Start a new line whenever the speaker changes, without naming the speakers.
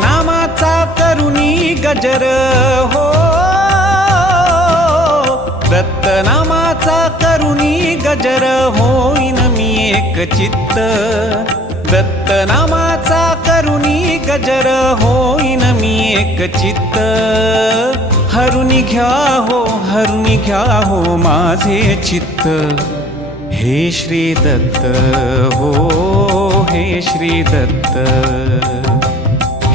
नामाचा करुणी गजर हो रत्तनामाचा करुणी गजर होईन मी एक चित्त दत्तनामाचा करुणी गजर होईन मी एक चित्त हरुणी घ्या हो हरुणी घ्या हो माझे चित्त हे श्री दत्त हो हे श्री दत्त